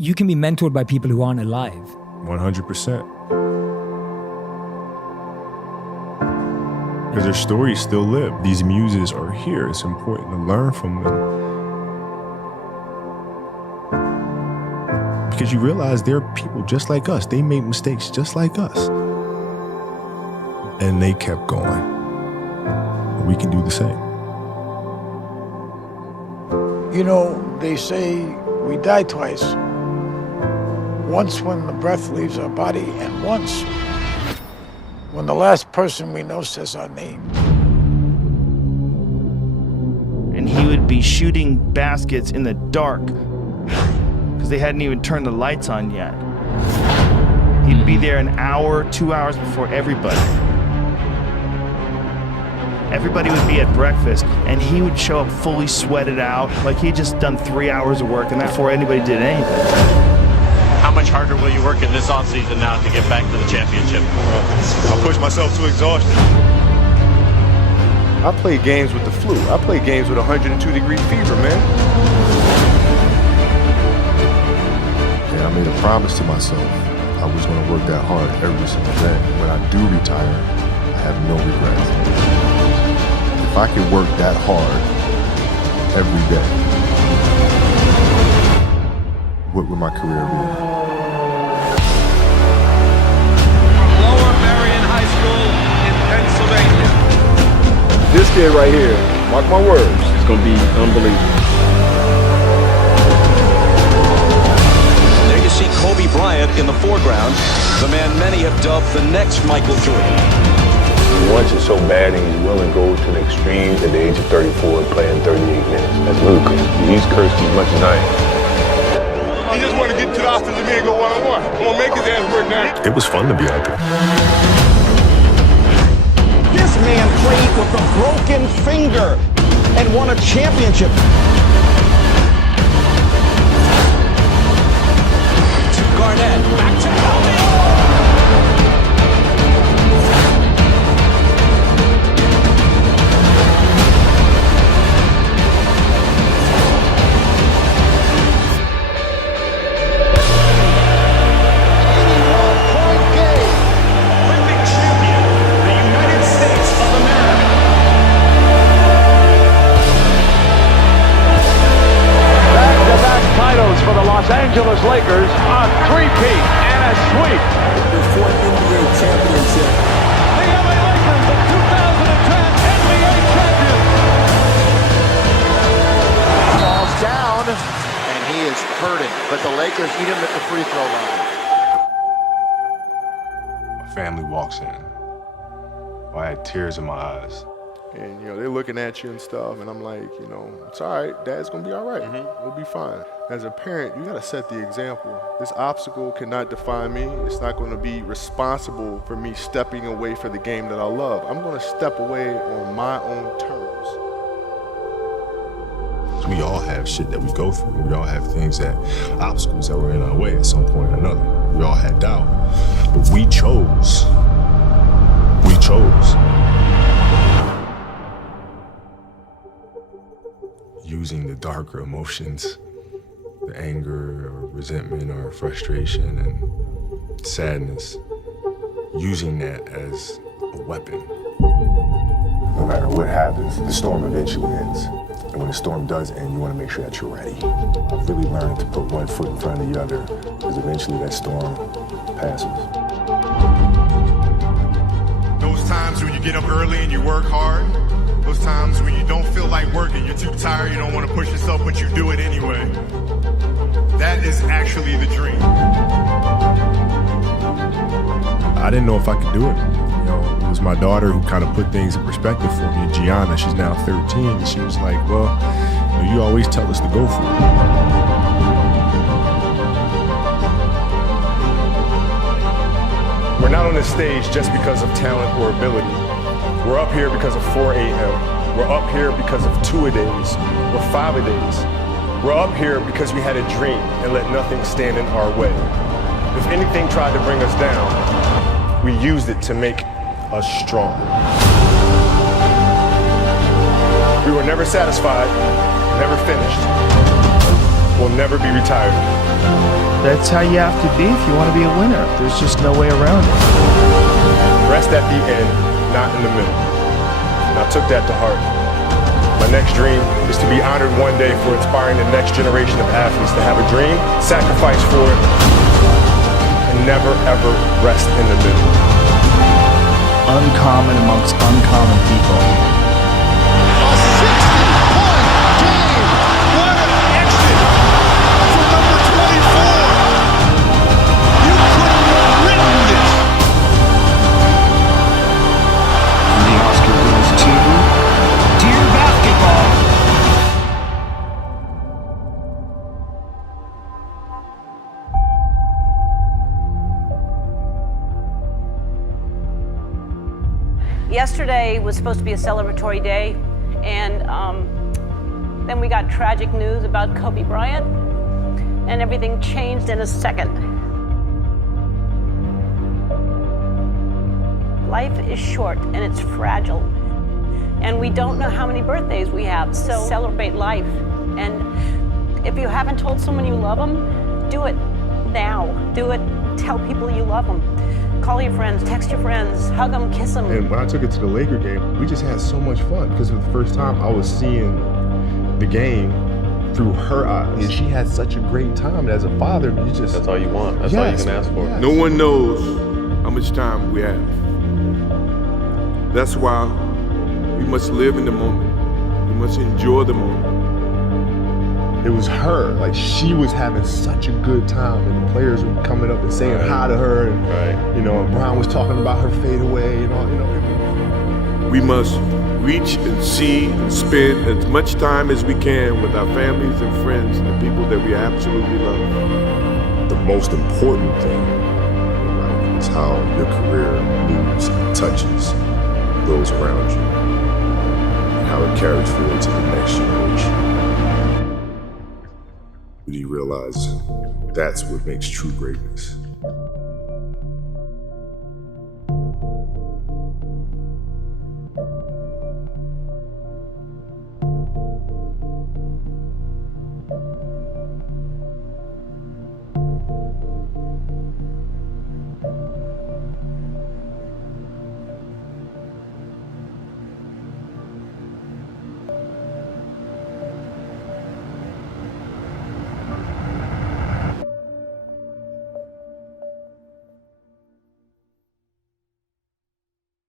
you can be mentored by people who aren't alive. 100%. Because their stories still live. These muses are here. It's important to learn from them. Because you realize they're people just like us. They made mistakes just like us. And they kept going. We can do the same. You know, they say we die twice. Once when the breath leaves our body, and once when the last person we know says our name. And he would be shooting baskets in the dark because they hadn't even turned the lights on yet. He'd be there an hour, 2 hours before everybody. Everybody would be at breakfast, and he would show up fully sweated out, like he'd just done 3 hours of work, and before anybody did anything. How much harder will you work in this offseason now to get back to the championship? I'll push myself to exhaustion. I play games with the flu. I play games with 102-degree fever, man. And I made a promise to myself I was going to work that hard every single day. When I do retire, I have no regrets. If I could work that hard every day, what would my career be? Lower Marion High School in Pennsylvania. This kid right here, mark my words, is going to be unbelievable. There you see Kobe Bryant in the foreground, the man many have dubbed the next Michael Jordan. He wants it so bad and he's willing to go to the extreme at the age of 34 playing 38 minutes. That's ludicrous. He's cursed as much as I am. He just want to get to the offensive end and go one-on-one. I'm going to make his ass work now. It was fun to be out there. This man played with a broken finger and won a championship. To Garnett, back to Kobe. For the Los Angeles Lakers, a three-peat and a sweep. Their fourth NBA championship. The LA Lakers, the 2010 NBA champions. Falls down, and he is hurting. But the Lakers eat him at the free throw line. My family walks in. I had tears in my eyes. And, they're looking at you and stuff, and I'm like, it's all right. Dad's going to be all right. We'll be fine. As a parent, you got to set the example. This obstacle cannot define me. It's not going to be responsible for me stepping away for the game that I love. I'm going to step away on my own terms. We all have shit that we go through. We all have obstacles that were in our way at some point or another. We all had doubt. But we chose. We chose. Using the darker emotions, the anger or resentment or frustration and sadness, using that as a weapon. No matter what happens, the storm eventually ends. And when the storm does end, you want to make sure that you're ready. I've really learned to put one foot in front of the other, because eventually that storm passes. Those times when you get up early and you work hard, those times when you don't feel like working, you're too tired, you don't want to push yourself, but you do it anyway. That is actually the dream. I didn't know if I could do it. It was my daughter who kind of put things in perspective for me. Gianna, she's now 13, and she was like, well, you always tell us to go for it. We're not on this stage just because of talent or ability. We're up here because of 4 a.m. We're up here because of 2-a-days or 5-a-days. We're up here because we had a dream and let nothing stand in our way. If anything tried to bring us down, we used it to make us stronger. We were never satisfied, never finished. We'll never be retired. That's how you have to be if you want to be a winner. There's just no way around it. Rest at the end, not in the middle. And I took that to heart. My next dream is to be honored one day for inspiring the next generation of athletes to have a dream, sacrifice for it, and never ever rest in the middle. Uncommon amongst uncommon people. A 60-point game. What an exit for number 24. You couldn't have written this. The Oscar goes to Dear Basketball. Yesterday was supposed to be a celebratory day, and then we got tragic news about Kobe Bryant, and everything changed in a second. Life is short and it's fragile, and we don't know how many birthdays we have, so celebrate life. And if you haven't told someone you love them, do it now. Do it. Tell people you love them. Call your friends, text your friends, hug them, kiss them. And when I took it to the Laker game, we just had so much fun because for the first time I was seeing the game through her eyes. And she had such a great time. And as a father, you just... That's all you want. That's all you can ask for. No one knows how much time we have. That's why we must live in the moment. We must enjoy the moment. It was her. Like, she was having such a good time, and the players were coming up and saying hi to her, and you know, Bryant was talking about her fadeaway and all. You know, we must reach and see and spend as much time as we can with our families and friends and the people that we absolutely love. The most important thing in life is how your career moves and touches those around you, and how it carries forward to the next generation. Do you realize that's what makes true greatness?